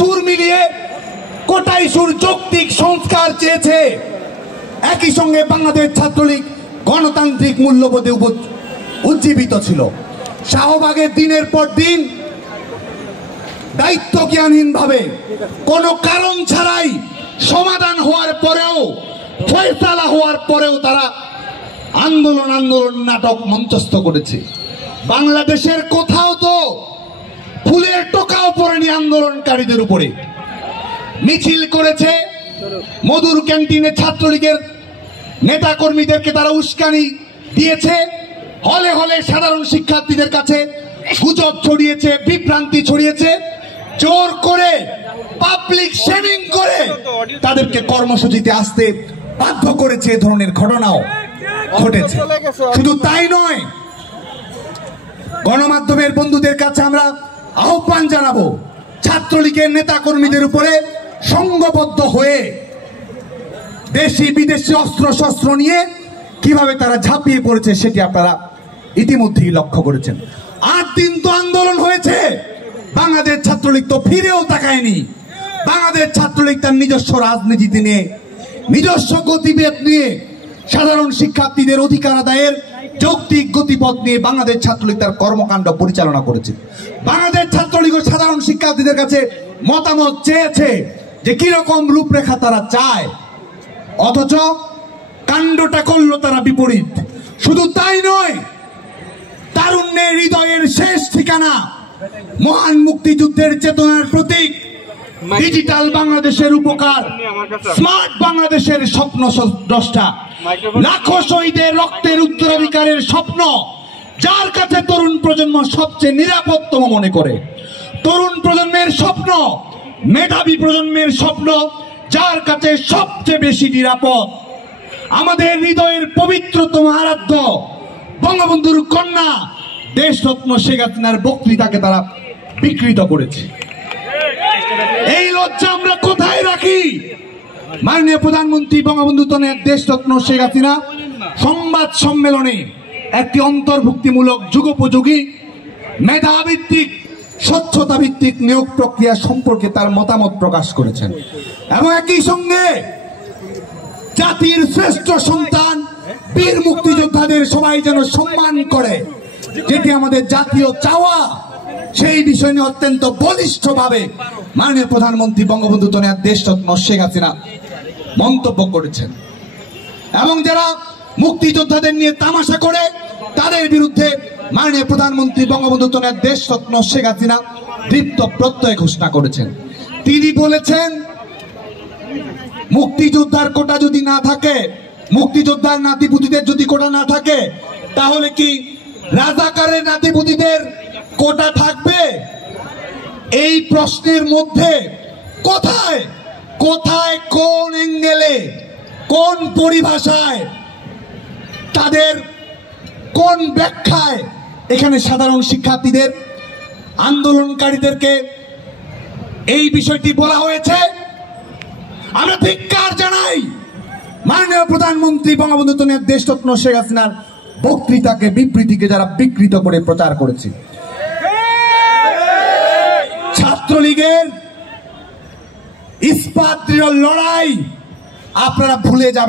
সুর মিলিয়ে কোটায় সুর যৌক্তিক সংস্কার চেয়েছে। একই সঙ্গে বাংলাদেশ ছাত্রলীগ গণতান্ত্রিক মূল্যবোধে উজ্জীবিত ছিল। শাহবাগের দিনের পর দিন দায়িত্ব জ্ঞানহীনভাবে কোনো কারণ ছাড়াই সমাধান হওয়ার পরেও, ফয়সালা হওয়ার পরেও তারা আন্দোলন নাটক মঞ্চস্থ করেছে। বাংলাদেশের কোথাও তো ফুলের টোকাও পড়েনি আন্দোলনকারীদের উপরে। মিছিল করেছে, মধুর ক্যান্টিনে ছাত্রলীগের নেতা কর্মীদেরকে তারা উস্কানি দিয়েছে, হলে হলে সাধারণ শিক্ষার্থীদের কাছে গুজব ছড়িয়েছে, বিভ্রান্তি ছড়িয়েছে, জোর করে পাবলিক শেমিং করে তাদেরকে কর্মসূচিতে আসতে বাধ্য করেছে। এ ধরনের ঘটনাও ঘটেছে। শুধু তাই নয়, গণমাধ্যমের বন্ধুদের কাছে আমরা আহ্বান জানাবো, ছাত্রলীগের নেতা কর্মীদের উপরে সংঘবদ্ধ হয়ে দেশি বিদেশি অস্ত্র শস্ত্র নিয়ে কিভাবে তারা ঝাঁপিয়ে পড়েছে সেটি আপনারা ইতিমধ্যেই লক্ষ্য করেছেন। 8 দিন তো আন্দোলন হয়েছে, বাংলাদেশ ছাত্রলীগ তো ফিরেও তাকায়নি। বাংলাদেশ ছাত্রলীগ তার নিজস্ব রাজনীতি নিয়ে, নিজস্ব গতিবেগ নিয়ে, সাধারণ শিক্ষার্থীদের অধিকার আদায়ের যৌক্তিক গতিপথ নিয়ে বাংলাদেশ ছাত্রলীগ তার কর্মকাণ্ড পরিচালনা করেছে। বাংলাদেশ ছাত্রলীগ সাধারণ শিক্ষার্থীদের কাছে মতামত চেয়েছে যে কিরকম রূপরেখা তারা চায়, অথচ কাণ্ডটা করলো তারা বিপরীত। শুধু তাই নয়, তারুণ্যের হৃদয়ের শেষ ঠিকানা, মহান মুক্তিযুদ্ধের চেতনার প্রতীক, ডিজিটাল বাংলাদেশের উপকার, স্মার্ট বাংলাদেশের স্বপ্ন দ্রষ্টা, লাখো শহীদের রক্তের উত্তরাধিকারের স্বপ্ন, যার কাছে তরুণ প্রজন্ম সবচেয়ে নিরাপদতম মনে করে। তরুণ প্রজন্মের স্বপ্ন, মেধাবী প্রজন্মের স্বপ্ন, যার কাছে সবচেয়ে বেশি নিরাপদ। আমাদের হৃদয়ের পবিত্রতম আরাধ্য বঙ্গবন্ধুর কন্যা দেশরত্ন শেখ হাসিনার বক্তৃতাকে তারা বিকৃত করেছে। এই লজ্জা আমরা কোথায় রাখি? মাননীয় প্রধানমন্ত্রী বঙ্গবন্ধু দেশরত্ন শেখ হাসিনা সংবাদ সম্মেলনে একটি অন্তর্ভুক্তিমূলক যুগোপযোগী মেধাভিত্তিক স্বচ্ছতা ভিত্তিক নিয়োগ প্রক্রিয়া সম্পর্কে তার মতামত প্রকাশ করেছেন এবং একই সঙ্গে জাতির শ্রেষ্ঠ সন্তান বীর মুক্তিযোদ্ধাদের সবাই যেন সম্মান করে, যেটি আমাদের জাতীয় চাওয়া, সেই বিষয় নিয়ে অত্যন্ত বলিষ্ঠভাবে মাননীয় প্রধানমন্ত্রী বঙ্গবন্ধু দেশরত্ন শেখ হাসিনা মন্তব্য করেছেন। এবং যারা মুক্তিযোদ্ধাদের নিয়ে তামাশা করে তাদের বিরুদ্ধে মাননীয় প্রধানমন্ত্রী বঙ্গবন্ধু দেশরত্ন শেখ হাসিনা দৃপ্ত প্রত্যয় ঘোষণা করেছেন। তিনি বলেছেন, মুক্তিযোদ্ধার কোটা যদি না থাকে, মুক্তিযোদ্ধার নাতিপুতিদের যদি কোটা না থাকে, তাহলে কি রাজাকারের নাতিপুতিদের কোটা থাকবে? এই প্রশ্নের মধ্যে কোথায় কোথায় কোন অ্যাঙ্গেলে, কোন পরিভাষায়, তাদের কোন ব্যাখ্যায় এখানে সাধারণ শিক্ষার্থীদের, আন্দোলনকারীদেরকে এই বিষয়টি বলা হয়েছে? আমরা ধিক্কার জানাই মাননীয় প্রধানমন্ত্রী বঙ্গবন্ধু দেশরত্ন শেখ হাসিনার বক্তৃতাকে, বিবৃতিকে যারা বিকৃত করে প্রচার করেছে। ছাত্রলীগের ইস্পাত লড়াই আপনারা ভুলে যাবেন।